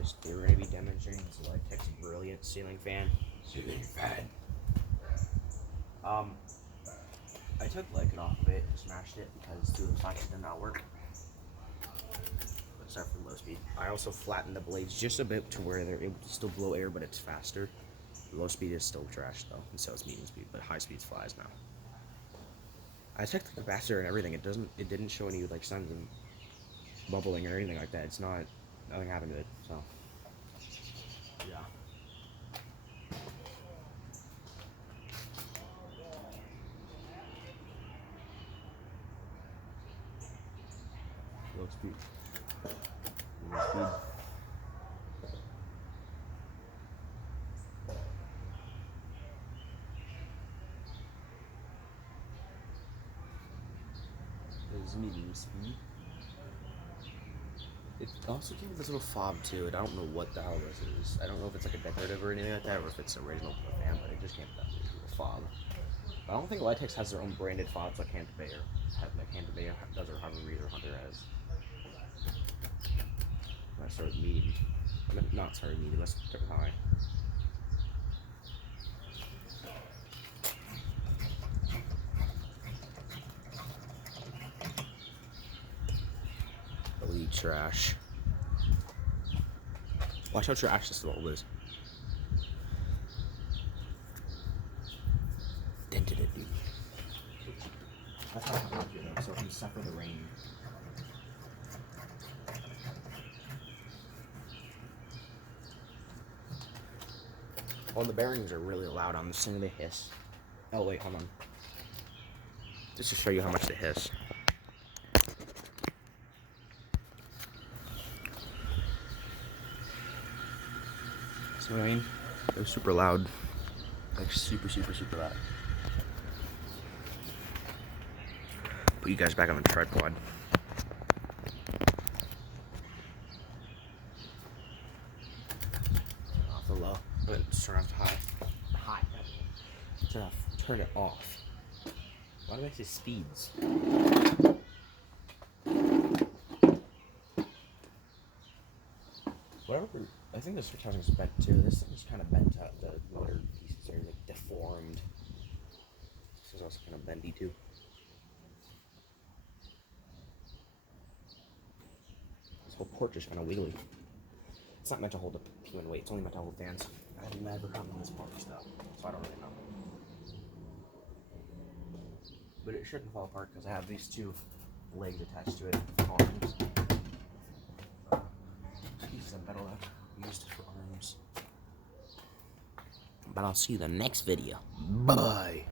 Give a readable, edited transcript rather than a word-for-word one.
guys, they were going to be demonstrating this Litex brilliant ceiling fan. I took like it off of it and smashed it because two of the sides did not work. Except for low speed. I also flattened the blades just a bit to where they're able to still blow air, but it's faster. Low speed is still trash though, and so it's medium speed, but high speed flies now. I checked the capacitor and everything. It didn't show any like signs of bubbling or anything like that. Nothing happened to it. So yeah. Low speed. Low speed. Is medium speed. It also came with this little fob too. I don't know what the hell this is. I don't know if it's like a decorative or anything like that, or if it's original to the fan, but it just came with that little fob. But I don't think Litex has their own branded fobs like Cantabile does, or Harvard Reed or Hunter has. Let's start with medium. Not start with medium, let's start with high. Elite trash. Watch how trash this all is. Dented it, dude. That's not how here though, so it can suffer the rain. Oh, the bearings are really loud on this thing, they hiss. Oh wait, hold on. Just to show you how much they hiss. See what I mean? They're super loud. Like super loud. Put you guys back on the tripod. Off the low. Let's turn off to high. High. Turn it off. Why do I say speeds? Whatever. I think this switch housing is bent too. This thing is kind of bent up. The motor pieces are like deformed. This is also kind of bendy too. This whole porch is kind of wiggly. It's not meant to hold up human weight. It's only meant to hold fans. I've never come in this porch stuff, so I don't really know. But it shouldn't fall apart because I have these two legs attached to it. Arms. Pieces of metal that used for arms. But I'll see you in the next video. Bye.